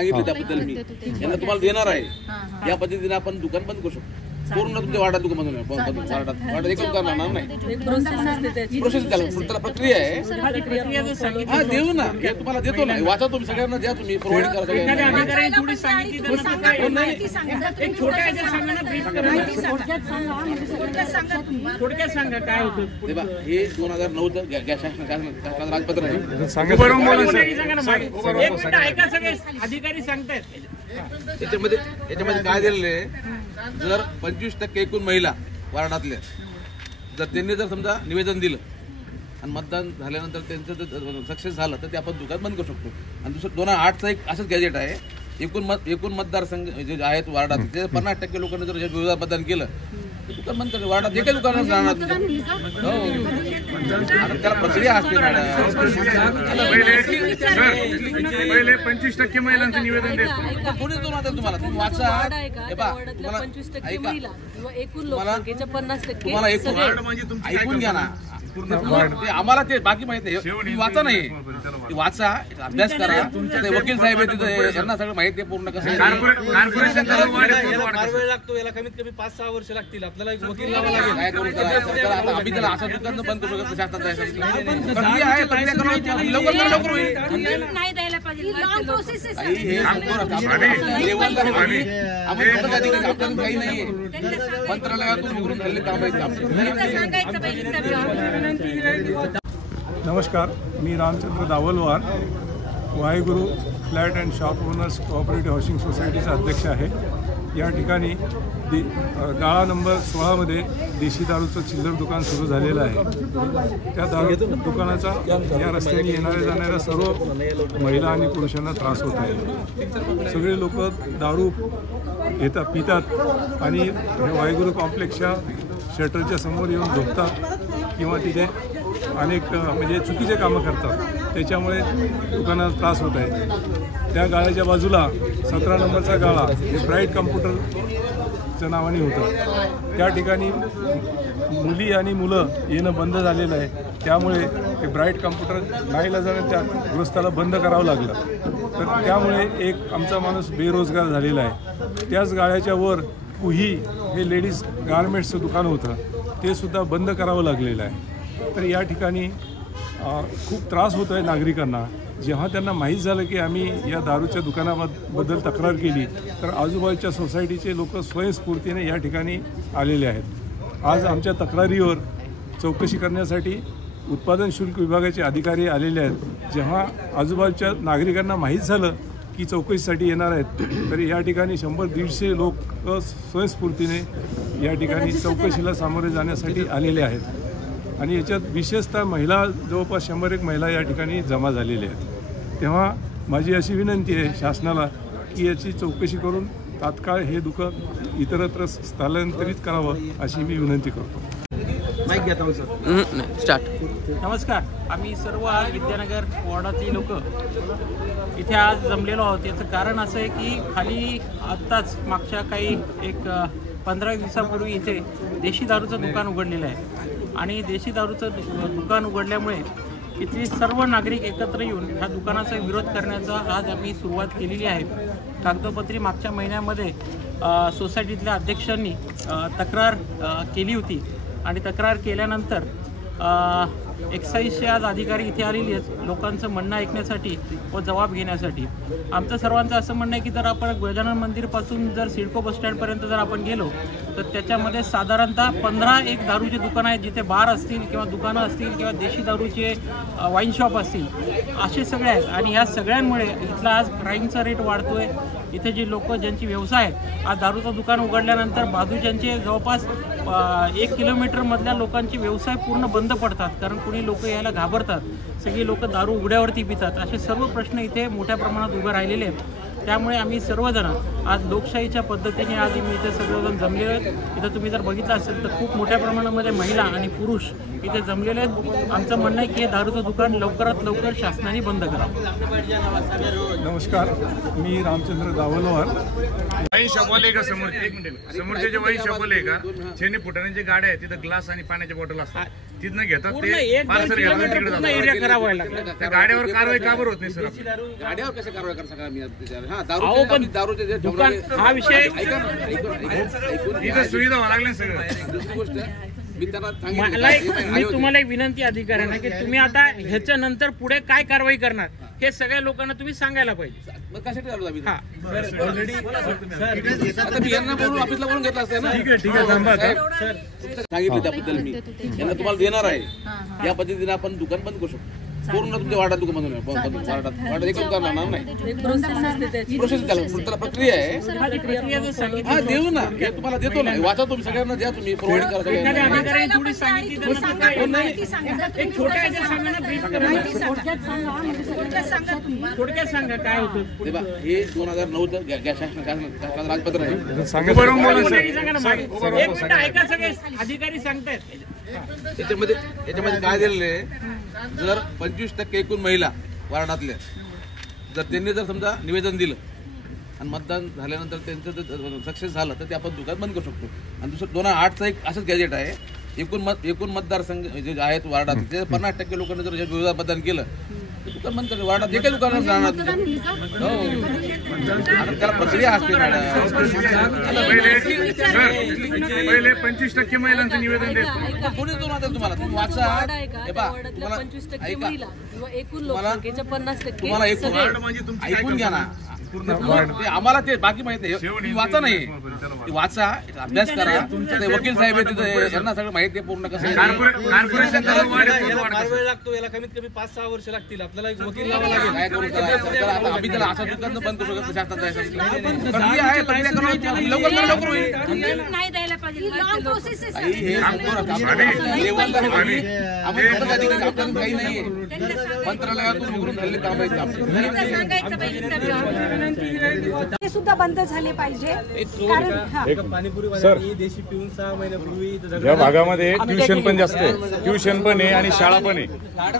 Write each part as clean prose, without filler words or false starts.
सांगितलं त्याबद्दल मी यांना तुम्हाला देणार आहे. या पद्धतीने आपण दुकान बंद करू शकतो. पूर्ण तुमच्या वार्डात दुकान बंद वार्डात एकच करणार नाही. प्रोसेस त्याला प्रक्रिया आहे. हा देऊ ना, हे तुम्हाला देतो ना, वाचा तुम्ही सगळ्यांना द्या, तुम्ही प्रोव्हाइड करा सगळ्यांना. हे 2009चं गॅस राजपत्र आहे. अधिकारी सांगतात याच्यामध्ये काय दिलेलं आहे, जर 25% एकूण महिला वार्डातल्या जर त्यांनी जर समजा निवेदन दिलं आणि मतदान झाल्यानंतर त्यांचं जर सक्सेस झालं तर ते आपण दुकान बंद करू शकतो. आणि दुसरं 2008चं एक असंच गॅजेट आहे, एकूण मतदारसंघ जे आहेत वार्डात ते 50% लोकांनी जर विरोधात मतदान केलं तर दुकान बंद करायचं. वार्डात एका दुकानात राहणार हो, त्याला प्रक्रिया असते. पहिले 25% महिलांचं निवेदन देतो. कोणी दोन आता तुम्हाला तुम्ही वाचा, तुम्हाला ऐकून घ्या ना, आम्हाला ते बाकी माहित नाही, तुम्ही वाचा नाही, वाचा, अभ्यास करा. वकील साहेब आहे तिथे, यांना सगळं माहिती आहे पूर्ण कसं वेळ लागतो, याला कमीत कमी 5-6 वर्ष लागतील. आपल्याला वकील लावावा लागेल. काय करू आता आम्ही त्याला असं दुकान बंद करू शकतो. शासनात लवकर होईल. काही नाही, मंत्रालयातून उघडून झालेले काम आहेत. नमस्कार, मी Ramchandra Dawalwar, Waheguru flat and shop owners cooperative housing सोसायटीचा अध्यक्ष आहे. या ठिकाणी गाळा नंबर 16मध्ये देशी दारूचं चिल्लर दुकान सुरू झालेलं आहे. त्या दारू दुकानाचा या रस्त्याने येणाऱ्या जाणाऱ्या सर्व महिला आणि पुरुषांना त्रास होत आहे. सगळे लोक दारू पितात आणि वाहेगुरु कॉम्प्लेक्सच्या शटरच्या समोर येऊन झोपतात किंवा तिथे अनेक म्हणजे चुकीचे कामं करतात. त्याच्यामुळे दुकानाला त्रास होत आहे. त्या गाळ्याच्या बाजूला 17 नंबरचा गाळा हे ब्राईट कम्प्युटरच्या नावाने होतं. त्या ठिकाणी मुली आणि मुलं येणं बंद झालेलं आहे. त्यामुळे ते ब्राईट कम्प्युटर नाईलाजाने त्या गृहस्थाला बंद करावं लागलं. तर त्यामुळे एक आमचा माणूस बेरोजगार झालेला आहे. त्याच गाळ्याच्या वर कुही हे लेडीज गारमेंट्सचं दुकान होतं, ते सुद्धा बंद करावं लागलेलं आहे. तर या ठिकाणी खूप त्रास होतो आहे नागरिकांना. जेव्हा त्यांना माहीत झालं की आम्ही या दारूच्या दुकानाबद्दल तक्रार केली तर आजूबाजूच्या सोसायटीचे लोक स्वयंस्फूर्तीने या ठिकाणी आलेले आहेत. आज आमच्या तक्रारीवर चौकशी करण्यासाठी उत्पादन शुल्क विभागाचे अधिकारी आलेले आहेत. जेव्हा आजूबाजूच्या नागरिकांना माहीत झालं की चौकशीसाठी येणार आहेत तर या ठिकाणी 100-150 लोक स्वयंस्फूर्तीने या ठिकाणी चौकशीला सामोरे जाण्यासाठी आलेले आहेत. आणि याच्यात विशेषतः महिला जवळपास 100-1 महिला या ठिकाणी जमा झालेल्या आहेत. तेव्हा माझी अशी विनंती आहे शासनाला की याची चौकशी करून तात्काळ हे दुकान इतरत्र स्थलांतरित करावं अशी मी विनंती करतो. नमस्कार, आम्ही सर्व विद्यानगर वॉर्डातली लोक इथे आज जमलेलो आहोत. याचं कारण असं आहे की खाली आत्ताच मागच्या काही 15 दिवसापूर्वी इथे देशी दारूचं दुकान उघडलेलं आहे. आणि देशी दारूचं दुकान उघडल्यामुळे इथली सर्व नागरिक एकत्र येऊन ह्या दुकानाचा विरोध करण्याचा आज आम्ही सुरुवात केलेली आहे. कागदोपत्री मागच्या महिन्यामध्ये सोसायटीतल्या अध्यक्षांनी तक्रार केली होती आणि तक्रार केल्यानंतर एक्साईजचे आज अधिकारी इथे आलेले आहेत लोकांचं म्हणणं ऐकण्यासाठी व जबाब घेण्यासाठी. आमचं सर्वांचं असं म्हणणं आहे की जर आपण गजानन मंदिरपासून जर सिडको बसस्टँडपर्यंत जर आपण गेलो तर त्याच्यामध्ये साधारणतः 15 एक दारूचे दुकानं आहेत, जिथे बार असतील किंवा दुकानं असतील किंवा देशी दारूचे वाईन शॉप असतील, असे सगळे आहेत. आणि ह्या सगळ्यांमुळे इथला आज क्राईमचा रेट वाढतो आहे. इथे जे लोक ज्यांची व्यवसाय आहे, आज दारूचं दुकान उघडल्यानंतर बाजूच्यांचे जवळपास 1 किलोमीटरमधल्या लोकांचे व्यवसाय पूर्ण बंद पडतात, कारण कुणी लोक यायला घाबरतात. सगळी लोक दारू उघड्यावरती पितात. असे सर्व प्रश्न इथे मोठ्या प्रमाणात उभे राहिलेले आहेत. त्यामुळे आम्ही सर्वजण आज लोकशाहीच्या पद्धतीने आज मी इथे सगळेजण जमलेले आहेत. इथं तुम्ही जर बघितलं असेल तर खूप मोठ्या प्रमाणामध्ये महिला आणि पुरुष इथे जमलेले आहेत. आमचं म्हणणं आहे की हे दारूचं दुकान लवकरात लवकर शासनाने बंद करावं. नमस्कार, मी रामचंद्र दावलवार. वाईन शॉप वाले का समोर, एक मिनिट, समोरचे जे वाईन शॉप वाले का छेनी फुटाण्याचे गाड्या आहेत, तिथं ग्लास आणि पाण्याच्या बॉटल असतात, तिथनं घेतात ते पार्सल घेतात तिकडे जातात. एरिया खराब व्हायला त्या गाड्यावर कारवाई का बरं होत नाही सर? गाड्यावर कसं कारवाई करता का? मी हा, अहो पण दारूचे जे दुकान ठेवणारे- हा विषय ऐकून इथं सुविधा व्हावं लागल्या सगळं. दुसरी गोष्ट मी त्यांना मला मी तुम्हाला एक विनंती अधिकाऱ्यांना की तुम्ही आता ह्याच्या नंतर पुढे काय कारवाई करणार हे सगळ्या लोकांना तुम्ही सांगायला पाहिजे. मग कशासाठी आलो आम्ही? हा आता मी यांना बोलून ऑफिसला बोलून घेतला असतं ना. सांगितलं त्याबद्दल मी यांना तुम्हाला देणार आहे. या पद्धतीने आपण दुकान बंद करू शकतो. पूर्ण तुमच्या वार्डात दुकान बंद होणार. वार्डात एक दुकान राहणार नाही. प्रोसेस त्याला प्रक्रिया आहे. हा देऊ ना, हे तुम्हाला देतो ना. वाचा तुम्ही सगळ्यांना द्या, तुम्ही प्रोव्हाइड करा एखाद्या सगळ्यांना. अधिकाऱ्याने थोडी सांगितली त्यांना तर काय एक छोट्या ह्याच्यात सांगा ना, brief करा. थोडक्यात सांगा काय होतं. ते बघा, हे 2009चं गॅस शासन राजपत्र आहे. उभारून बोला सर. सांगा ना मागे. एक मिनिट ऐका, सगळे अधिकारी सांगतायत. याच्यामध्ये काय दिलेलं आहे, जर 25% एकूण महिला वार्डातल्या जर त्यांनी जर समजा निवेदन दिलं आणि मतदान झाल्यानंतर त्यांचं जर सक्सेस झालं तर ते आपण दुकान बंद करू शकतो. आणि दुसरं 2008चं एक असंच गॅजेट आहे, एकूण मतदारसंघ जे आहेत वार्डात ते 50% लोकांनी जर विरोधात मतदान केलं तर दुकान बंद करायचं. वार्डात एका दुकानावर राहणार तुझं. हो, आता त्याला प्रक्रिया असते पहिले 25% महिलांचं निवेदन देत. कोणी दोन आता तुम्हाला तुम्ही वाचा. हे पहा, तुम्हाला ऐका, तुम्हाला ऐकून घ्या ना. ते आम्हाला ते बाकी माहित नाही, तुम्ही वाचा नाही. वाचा, अभ्यास करा. ते वकील साहेब आहे तिथे, यांना सगळं माहिती आहे पूर्ण कसं. कॉर्पोरेशन फार वेळ लागतो, याला कमीत कमी 5-6 वर्ष लागतील. आपल्याला एक वकील लावा लागेल. काय करू त्याला? आता आम्ही त्याला असं दुकान बंद करू शकतो शासनाचं प्रक्रिया आहे. प्रक्रिया करून लवकर होईल. नाही द्यायला पाहिजे. काही नाहीये. मंत्रालयातून उघडून झालेले काम आहेत. ते सुद्धा बंद झाले पाहिजे. कारण देशी पिऊन 6 महिन्यापूर्वी या भागामध्ये ट्युशन पण जास्त आहे. ट्युशन पण आहे आणि शाळा पण आहे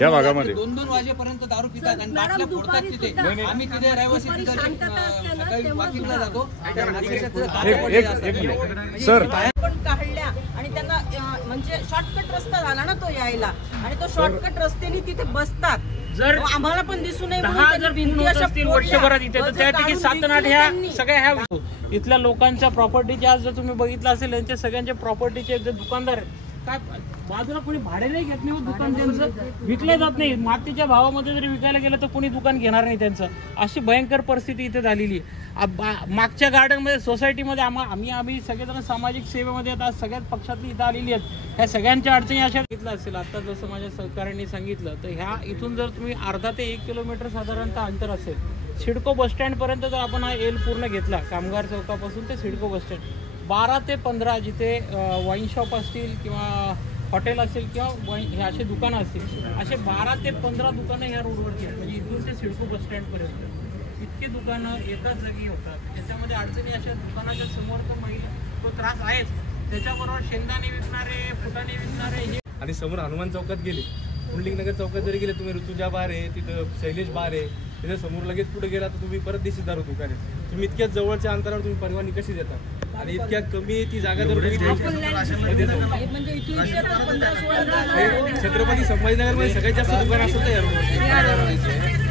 या भागामध्ये. 2-2 वाजेपर्यंत दारू पितात आणि बाटल्या फोडतात तिथे. आम्ही तिथे रहिवासी सकाळी वॉकिंगला जातो. सर पण काढल्या आणि त्यांना म्हणजे शॉर्टकट रस्ता झाला ना तो यायला, आणि तो शॉर्टकट रस्त्याने तिथे बसतात. जर आम्हाला पण दिसू नये 10 जर भिंती असतील वर्षभरात इथे, तर त्यापैकी 7-8 ह्या सगळ्या ह्या इथल्या लोकांच्या प्रॉपर्टीचे आज जर तुम्ही बघितलं असेल, यांच्या सगळ्यांच्या प्रॉपर्टीचे जे दुकानदार आहेत काय बाजूला कोणी भाडे नाही घेत नाही. दुकान त्यांचं विकलं जात नाही. मातीच्या भावामध्ये जरी विकायला गेलं तर कोणी दुकान घेणार नाही त्यांचं. अशी भयंकर परिस्थिती इथे झालेली आहे. मागच्या गार्डनमध्ये सोसायटीमध्ये आम्ही सगळेजण सामाजिक सेवेमध्ये आता सगळ्याच पक्षातली इथं आलेली आहेत. ह्या सगळ्यांच्या अडचणी अशा घेतलं असेल. आता जसं माझ्या सहकाऱ्यांनी सांगितलं तर ह्या इथून जर तुम्ही अर्धा ते 1 किलोमीटर साधारणतः अंतर असेल, सिडको बसस्टँडपर्यंत जर आपण हा एल पूर्ण घेतला, कामगार चौकापासून ते सिडको बसस्टँड, 12 ते 15 जिथे वाईन शॉप असतील किंवा हॉटेल असेल किंवा हे असे दुकानं असतील, असे 12 ते 15 दुकानं ह्या रोडवरती आहेत. म्हणजे इथून ते सिडको बसस्टँडपर्यंत इतके दुकानं एकाच जागी होतात. त्याच्यामध्ये अडचणी अशा दुकानाच्या समोर तर महिला तो त्रास आहेच, त्याच्याबरोबर शेंगदाणे विकणारे, फुटाणे विकणारे हे. आणि समोर हनुमान चौकात गेले, पुंडलिकनगर चौकात जरी गेले तुम्ही, ऋतुजा बार आहे तिथं, शैलेश बार आहे तिथे, समोर लगेच पुढे गेला तर तुम्ही परत देशी दारू दुकान आहे. तुम्ही इतक्या जवळच्या अंतरावर तुम्ही परवानगी कशी देता? आणि इतक्या कमी ती जागा जर छत्रपती संभाजीनगरमध्ये सगळ्यात जास्त दुकान असतं या रोडवर.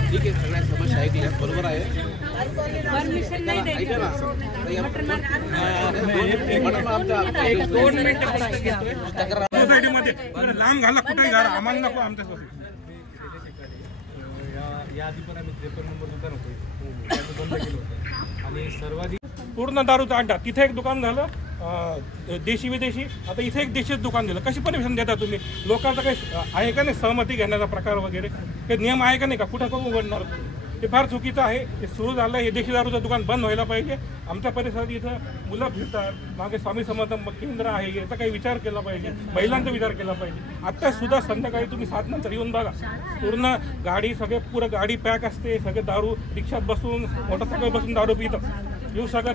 ठीक आहे, सगळ्या समस्या ऐकल्या, बरोबर आहे. परमिशन नाही द्यायचं. सोसायटीमध्ये लांब घाला, कुठेही घाला, आम्हाला नको आमच्या सोसायटी. या आधी पण आम्ही 53 नंबर दुकान होतो, त्याचं बंद केलं होतं. आणि सर्वाधिक पूर्ण दारूचा अड्डा. तिथे एक दुकान झालं देशी विदेशी, आता इथे एक देशीच दुकान दिलं. कशी परमिशन देता तुम्ही? लोकांचा काही आहे का नाही सहमती घेण्याचा प्रकार वगैरे? काही नियम आहे का नाही? का कुठं करून उघडणार? हे फार चुकीचं आहे. हे सुरू झालं, हे देशी दारूचं दुकान बंद व्हायला पाहिजे. आमच्या परिसरात इथं मुलं फिरतात, मागे स्वामी समर्थ केंद्र आहे, याचा काही विचार केला पाहिजे, महिलांचा विचार केला पाहिजे. आता सुद्धा संध्याकाळी तुम्ही 7 नंतर येऊन बघा, पूर्ण गाडी पुरं गाडी पॅक असते, सगळे दारू रिक्षात बसून मोटरसायकल बसून दारू पितात. येऊ सगळं